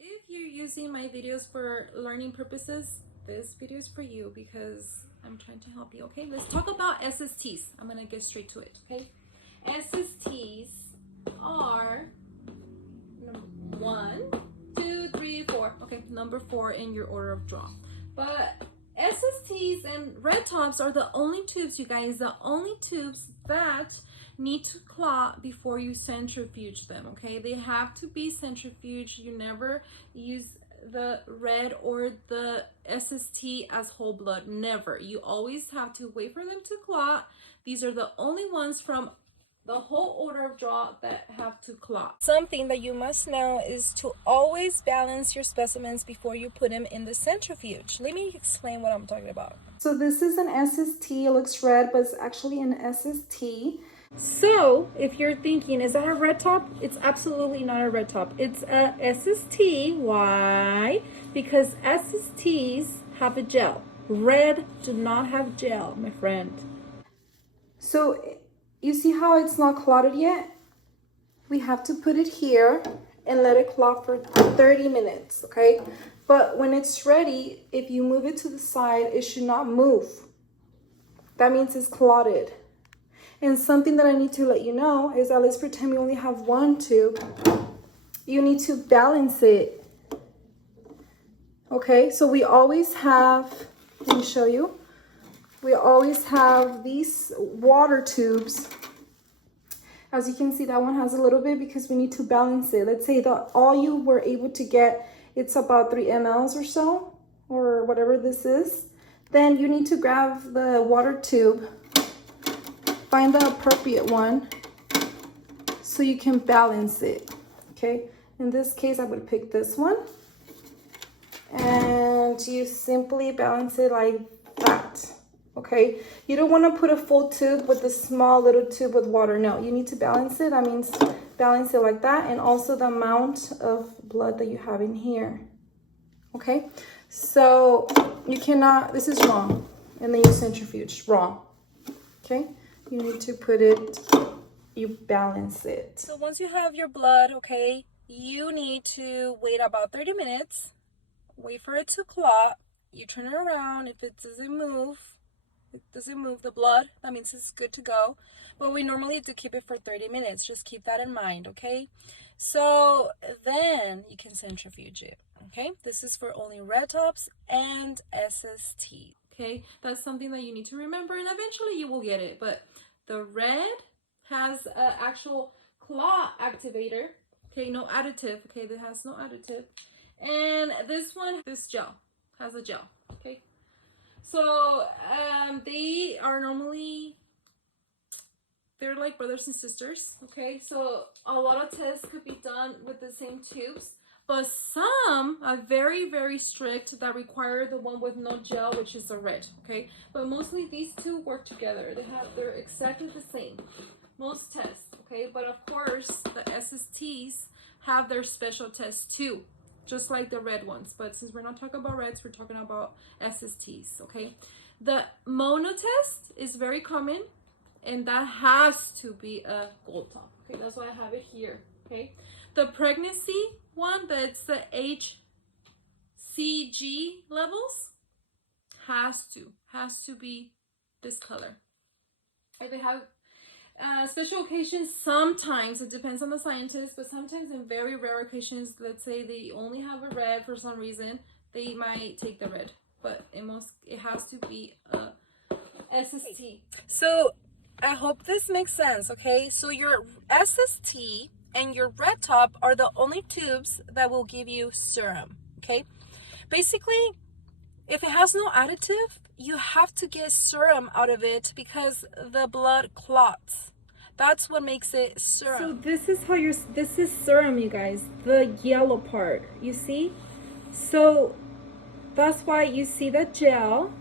If you're using my videos for learning purposes, this video is for you because I'm trying to help you. Okay, let's talk about SSTs. I'm gonna get straight to it. Okay, SSTs are number 1, 2, 3, 4. Okay, number 4 in your order of draw. But SSTs and red tops are the only tubes, you guys, the only tubes that need to clot before you centrifuge them. Okay, they have to be centrifuged. You never use the red or the SST as whole blood, never. You always have to wait for them to clot. These are the only ones from the whole order of draw that have to clot. Something that you must know is to always balance your specimens before you put them in the centrifuge. Let me explain what I'm talking about. So this is an SST. It looks red, but it's actually an SST. So if you're thinking, is that a red top? It's absolutely not a red top. It's a SST. Why? Because SSTs have a gel. Red do not have gel, my friend. So you see how it's not clotted yet? We have to put it here and let it clot for 30 minutes, okay? But when it's ready, if you move it to the side, it should not move. That means it's clotted. And something that I need to let you know is that let's pretend we only have one tube. You need to balance it. Okay, so we always have, let me show you. We always have these water tubes. As you can see, that one has a little bit because we need to balance it. Let's say that all you were able to get, it's about 3 mLs or so, or whatever this is. Then you need to grab the water tube, find the appropriate one so you can balance it, okay? In this case, I would pick this one. And you simply balance it like that, okay? You don't want to put a full tube with a small little tube with water. No, you need to balance it. That means balance it like that, and also the amount of blood that you have in here, okay? So you cannot, this is wrong, and then you centrifuge, wrong, okay? You need to put it, you balance it. So once you have your blood, okay, you need to wait about 30 minutes, wait for it to clot. You turn it around. If it doesn't move the blood, that means it's good to go. But we normally have to keep it for 30 minutes. Just keep that in mind, okay? So then you can centrifuge it, okay? This is for only red tops and SST, okay? That's something that you need to remember, and eventually you will get it. But the red has an actual clot activator, okay? No additive, okay? That has no additive. And this one, this gel, has a gel, okay? So they are normally, they're like brothers and sisters, okay? So a lot of tests could be done with the same tubes, but some are very, very strict that require the one with no gel, which is the red, okay? But mostly these two work together. They're exactly the same, most tests, okay? But of course, the SSTs have their special tests too, just like the red ones. But since we're not talking about reds, we're talking about SSTs, okay? The mono test is very common, and that has to be a gold top, okay? That's why I have it here, okay? The pregnancy one, that's the HCG levels, has to be this color. If they have special occasions, sometimes it depends on the scientist, but sometimes in very rare occasions, let's say they only have a red for some reason, they might take the red, but in most it has to be a SST. So I hope this makes sense, okay? So your SST and your red top are the only tubes that will give you serum, okay? Basically, if it has no additive, you have to get serum out of it because the blood clots. That's what makes it serum. So this is how this is serum, you guys, the yellow part, you see? So that's why you see the gel.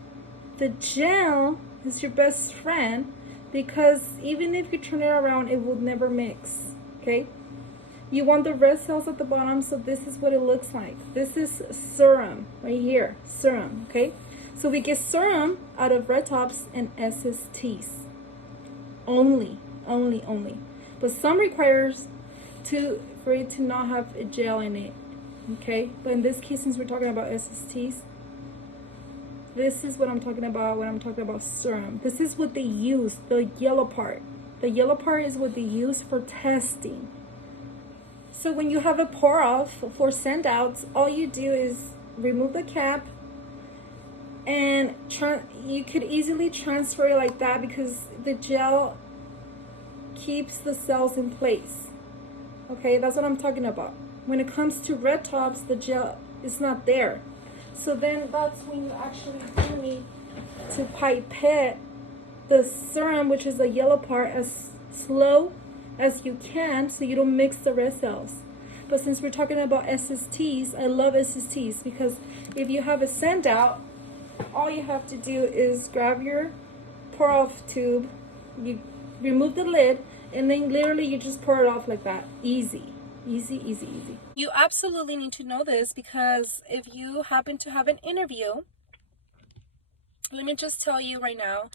The gel is your best friend because even if you turn it around, it will never mix, okay? You want the red cells at the bottom, so this is what it looks like. This is serum right here, serum, okay? So we get serum out of red tops and SSTs. Only. But some requires for it to not have a gel in it. Okay, but in this case, since we're talking about SSTs, this is what I'm talking about when I'm talking about serum. This is what they use, the yellow part. The yellow part is what they use for testing. So when you have a pour off for send outs, all you do is remove the cap, and you could easily transfer it like that because the gel keeps the cells in place. Okay, that's what I'm talking about. When it comes to red tops, the gel is not there. So then that's when you actually do need to pipette the serum, which is the yellow part, as slow as you can so you don't mix the red cells. But since we're talking about SSTs, I love SSTs because if you have a send out, all you have to do is grab your pour off tube, you remove the lid, and then literally you just pour it off like that. Easy. Easy, easy, easy. You absolutely need to know this because if you happen to have an interview, let me just tell you right now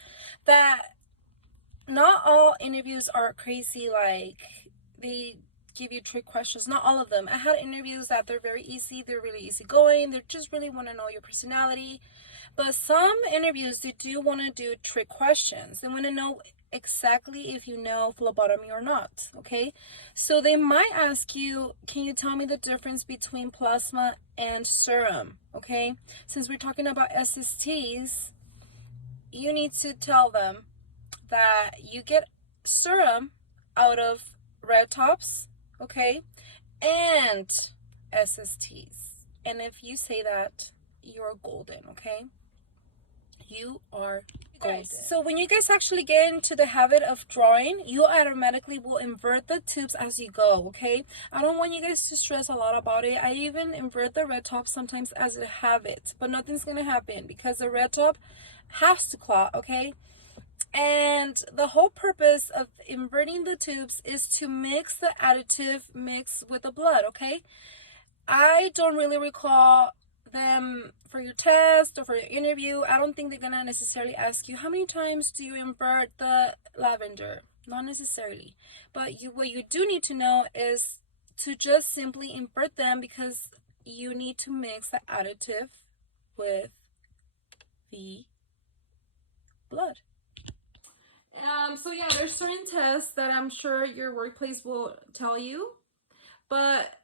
that not all interviews are crazy, like they give you trick questions. Not all of them. I had interviews that they're very easy, they're really easygoing, they just really want to know your personality. But some interviews, they do want to do trick questions. They want to know exactly if you know phlebotomy or not, okay? So they might ask you, can you tell me the difference between plasma and serum, okay? Since we're talking about SSTs, you need to tell them that you get serum out of red tops, okay, and SSTs. And if you say that, you're golden, okay? You are golden. So when you guys actually get into the habit of drawing, you automatically will invert the tubes as you go, okay? I don't want you guys to stress a lot about it. I even invert the red top sometimes as a habit, but nothing's gonna happen because the red top has to clot, okay? And the whole purpose of inverting the tubes is to mix the additive mix with the blood, okay? I don't really recall them for your test or for your interview. I don't think they're gonna necessarily ask you how many times do you invert the lavender. Not necessarily. But what you do need to know is to just simply invert them because you need to mix the additive with the blood. So yeah, there's certain tests that I'm sure your workplace will tell you, but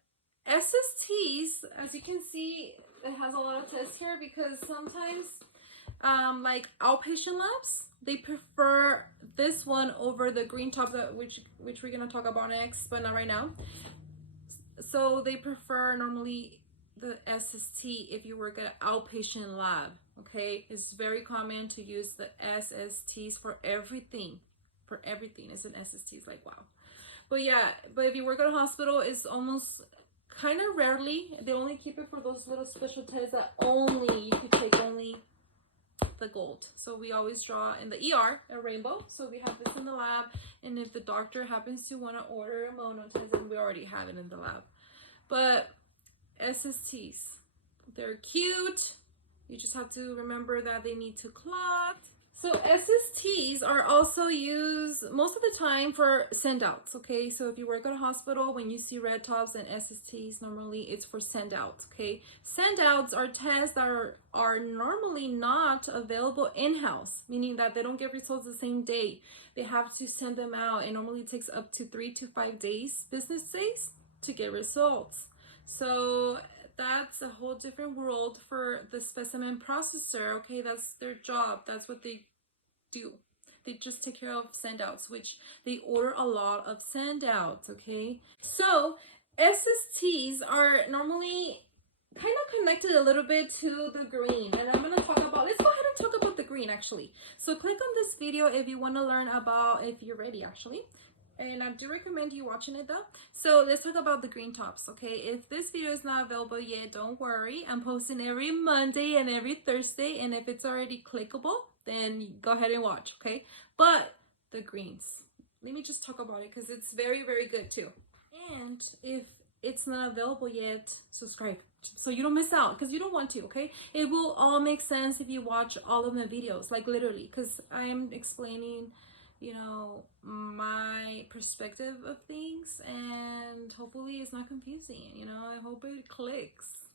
SSTs, as you can see, it has a lot of tests here because sometimes, like outpatient labs, they prefer this one over the green top, which we're gonna talk about next, but not right now. So they prefer normally the SST if you work at an outpatient lab, okay? It's very common to use the SSTs for everything. For everything, it's an SST. It's like, wow. But yeah, but if you work at a hospital, it's almost kind of rarely. They only keep it for those little special tests that only you could take only the gold. So we always draw in the ER a rainbow. So we have this in the lab, and if the doctor happens to want to order a mono test, then we already have it in the lab. But SSTs, they're cute. You just have to remember that they need to clot. So SSTs are also used most of the time for send outs, okay? So if you work at a hospital, when you see red tops and SSTs, normally it's for send outs, okay? Send outs are tests that are normally not available in-house, meaning that they don't get results the same day. They have to send them out, and normally it takes up to 3 to 5 days, business days, to get results. So that's a whole different world for the specimen processor, okay? That's their job. That's what they do. They just take care of send outs, which they order a lot of send outs, okay? So SSTs are normally kind of connected a little bit to the green, and I'm going to talk about, let's go ahead and talk about the green actually. So click on this video if you want to learn about, if you're ready actually. And I do recommend you watching it though. So let's talk about the green tops, okay? If this video is not available yet, don't worry. I'm posting every Monday and every Thursday, and if it's already clickable, then go ahead and watch, okay? But the greens, let me just talk about it because it's very, very good too. And if it's not available yet, subscribe so you don't miss out, because you don't want to, okay? It will all make sense if you watch all of my videos, like literally, because I'm explaining you know, my perspective of things, and hopefully it's not confusing, you know. I hope it clicks.